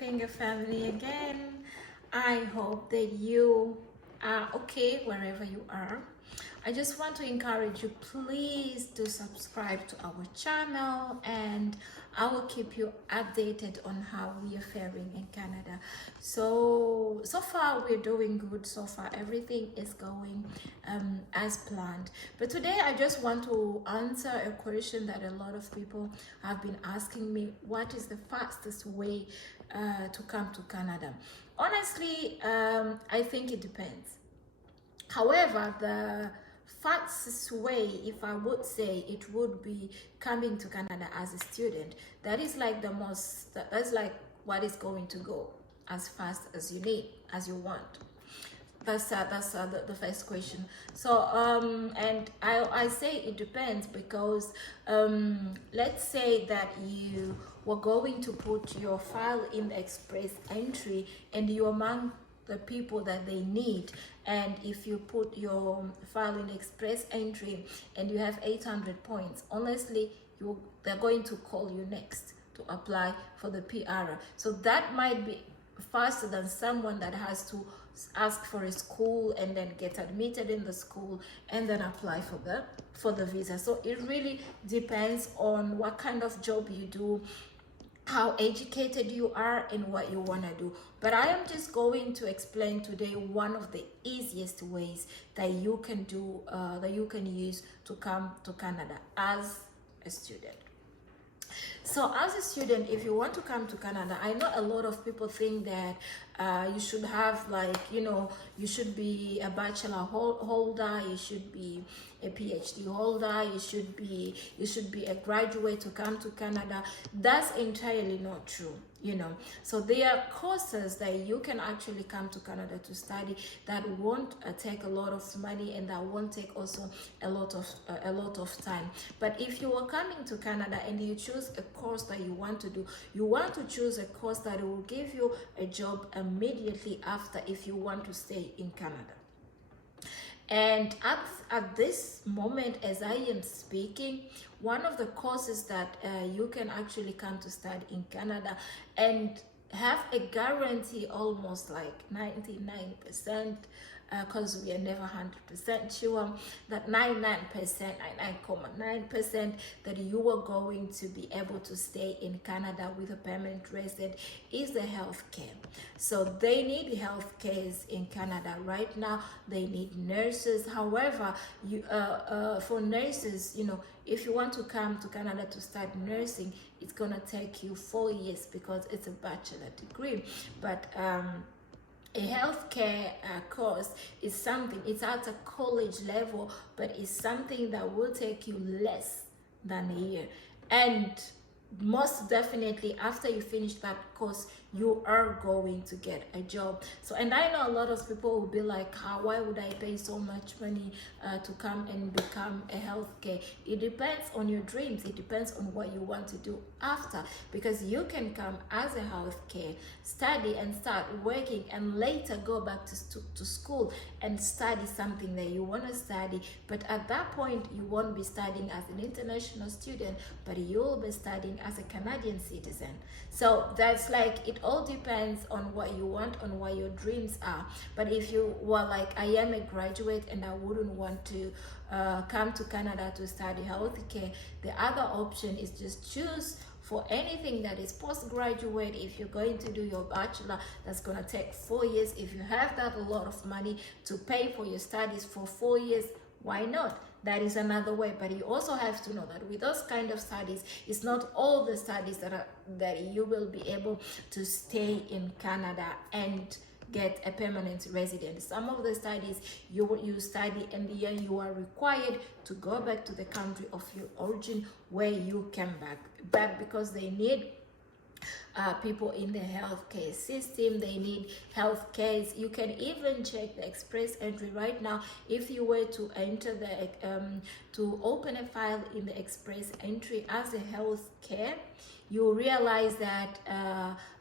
Finger family again. I hope that you are okay wherever you are. I just want to encourage you, please do subscribe to our channel, and I will keep you updated on how we are faring in Canada. So far we're doing good. So far everything is going as planned. But today I just want to answer a question that a lot of people have been asking me. What is the fastest way to come to Canada? Honestly, I think it depends. However, the fastest way, if I would say, it would be coming to Canada as a student. That is like that's like what is going to go as fast as you need, as you want. That's the first question. So and I say it depends because let's say that you were going to put your file in the express entry and you're among the people that they need, and if you put your file in express entry and you have 800 points, honestly they're going to call you next to apply for the PR. So that might be faster than someone that has to ask for a school and then get admitted in the school and then apply for the visa. So it really depends on what kind of job you do, how educated you are, and what you want to do. But I am just going to explain today one of the easiest ways that you can do, that you can use to come to Canada as a student. So as a student, if you want to come to Canada, I know a lot of people think that you should have, like, you should be a bachelor holder, you should be a PhD holder, you should be a graduate to come to Canada. That's entirely not true. So there are courses that you can actually come to Canada to study that won't take a lot of money, and that won't take also a lot of time. But if you are coming to Canada and you choose a course that you want to do, you want to choose a course that will give you a job immediately after, if you want to stay in Canada. And at this moment, as I am speaking, one of the courses that you can actually come to study in Canada and have a guarantee almost like 99%, because we are never 100% sure, that 99.9% that you are going to be able to stay in Canada with a permanent resident is the healthcare. So they need healthcare in Canada right now. They need nurses. However, for nurses, if you want to come to Canada to start nursing, it's gonna take you 4 years because it's a bachelor degree. But a healthcare course is something, it's at a college level, but it's something that will take you less than a year. And most definitely after you finish that course, you are going to get a job. So, and I know a lot of people will be like, why would I pay so much money to come and become a healthcare? It depends on your dreams. It depends on what you want to do after, because you can come as a healthcare, study and start working, and later go back to school and study something that you want to study. But at that point, you won't be studying as an international student, but you'll be studying as a Canadian citizen. So that's like, it all depends on what you want, on what your dreams are. But if you were like, I am a graduate and I wouldn't want to come to Canada to study healthcare, the other option is just choose for anything that is postgraduate. If you're going to do your bachelor, that's going to take 4 years. If you have that a lot of money to pay for your studies for 4 years, why not? That is another way. But you also have to know that with those kind of studies, it's not all the studies that you will be able to stay in Canada and get a permanent residence. Some of the studies you study, and then you are required to go back to the country of your origin where you came back because they need people in the healthcare system. They need healthcare. You can even check the express entry right now. If you were to enter to open a file in the express entry as a healthcare, you realize that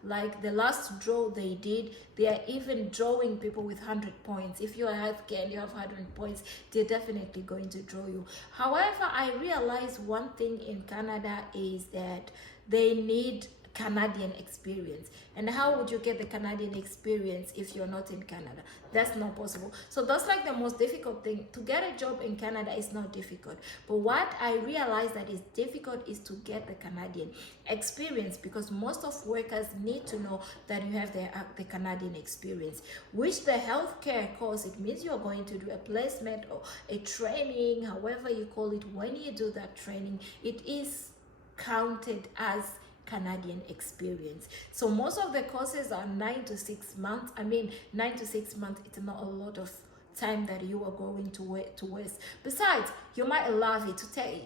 like the last draw they did, they are even drawing people with 100 points. If you are healthcare and you have 100 points, they're definitely going to draw you. However, I realized one thing in Canada is that they need Canadian experience. And how would you get the Canadian experience if you're not in Canada? That's not possible. So that's like the most difficult thing. To get a job in Canada is not difficult. But what I realize that is difficult is to get the Canadian experience, because most of workers need to know that you have the Canadian experience, which the healthcare course, it means you're going to do a placement or a training, however you call it. When you do that training, it is counted as Canadian experience. So most of the courses are 9 to 6 months. I mean, 9 to 6 months, it's not a lot of time that you are going to waste. Besides, you might love it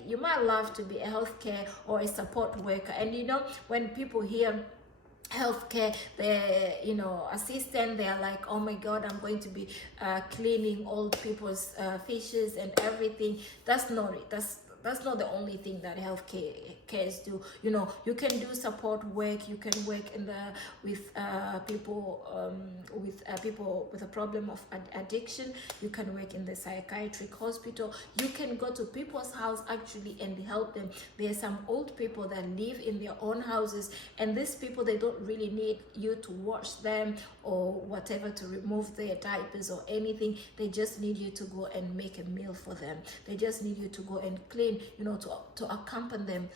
you might love to be a healthcare or a support worker. And you know, when people hear healthcare, the assistant, they're like, oh my god, I'm going to be cleaning old people's fishes and everything. That's not it. That's not the only thing that healthcare cares do. You know, you can do support work. You can work with people with a problem of addiction. You can work in the psychiatric hospital. You can go to people's house actually and help them. There are some old people that live in their own houses, and these people, they don't really need you to wash them or whatever, to remove their diapers or anything. They just need you to go and make a meal for them. They just need you to go and clean, you know, to accompany them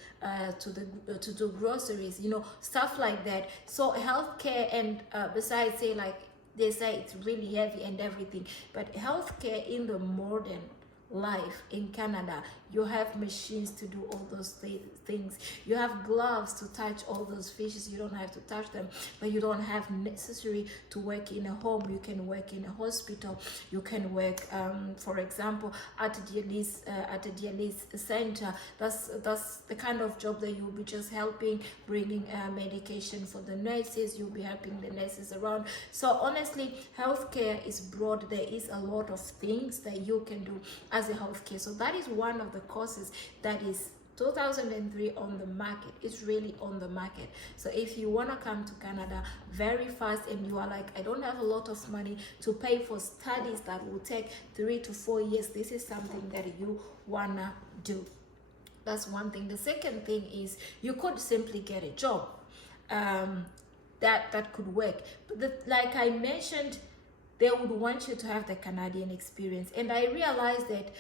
to do groceries, you know, stuff like that. So healthcare, and besides, say, like they say, it's really heavy and everything, but healthcare in the modern life in Canada, you have machines to do all those things. You have gloves to touch all those fishes. You don't have to touch them, but you don't have necessary to work in a home. You can work in a hospital. You can work, for example, at a dialysis center. That's the kind of job that you'll be just helping, bringing medication for the nurses. You'll be helping the nurses around. So honestly, healthcare is broad. There is a lot of things that you can do as a healthcare. So that is one of the courses that is 2003 on the market. It's really on the market. So if you want to come to Canada very fast and you are like, I don't have a lot of money to pay for studies that will take 3 to 4 years, this is something that you wanna do. That's one thing. The second thing is you could simply get a job that could work. But like I mentioned, they would want you to have the Canadian experience. And I realized that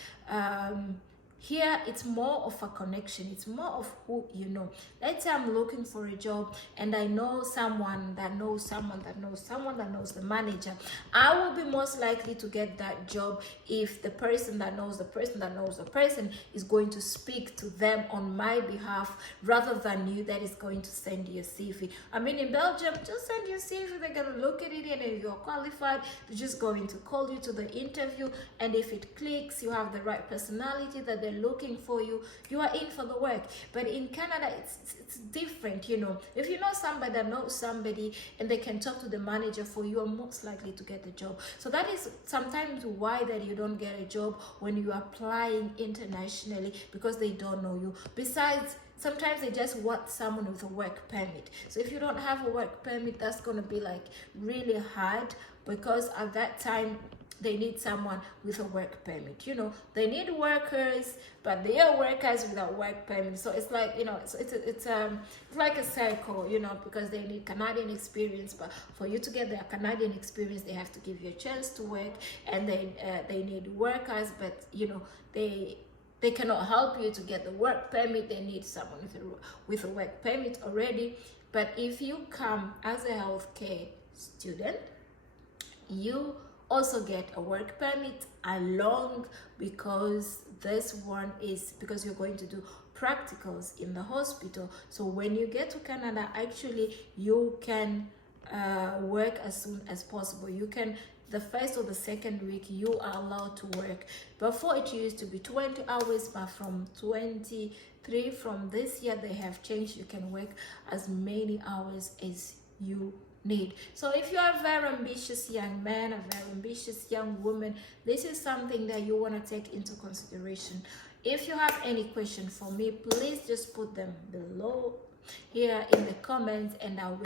here it's more of a connection. It's more of who you know. Let's say I'm looking for a job and I know someone that knows someone that knows someone that knows the manager. I will be most likely to get that job if the person that knows the person that knows the person is going to speak to them on my behalf, rather than you that is going to send you a CV. I mean, in Belgium, just send your CV. They're going to look at it, and if you're qualified, they're just going to call you to the interview. And if it clicks, you have the right personality that they're looking for, you are in for the work. But in Canada, it's different. You know, if you know somebody that knows somebody and they can talk to the manager for you, are most likely to get the job. So that is sometimes why that you don't get a job when you are applying internationally, because they don't know you. Besides, sometimes they just want someone with a work permit. So if you don't have a work permit, that's going to be like really hard, because at that time they need someone with a work permit. You know, they need workers, but they are workers without work permit. So it's like, you know, it's like a cycle, you know, because they need Canadian experience. But for you to get their Canadian experience, they have to give you a chance to work, and they need workers, but you know, they cannot help you to get the work permit. They need someone with a work permit already. But if you come as a healthcare student, you also get a work permit along, because this one is because you're going to do practicals in the hospital. So when you get to Canada, actually you can work as soon as possible. You can, the first or the second week, you are allowed to work. Before it used to be 20 hours, but from 23 from this year they have changed. You can work as many hours as you need. So if you are a very ambitious young man, a very ambitious young woman, this is something that you want to take into consideration. If you have any question for me, please just put them below here in the comments, and I will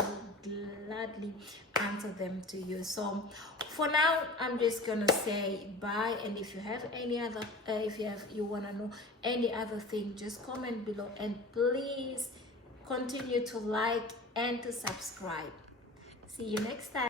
gladly answer them to you. So for now, I'm just gonna say bye, and if you have any other you want to know any other thing, just comment below, and please continue to like and to subscribe. See you next time.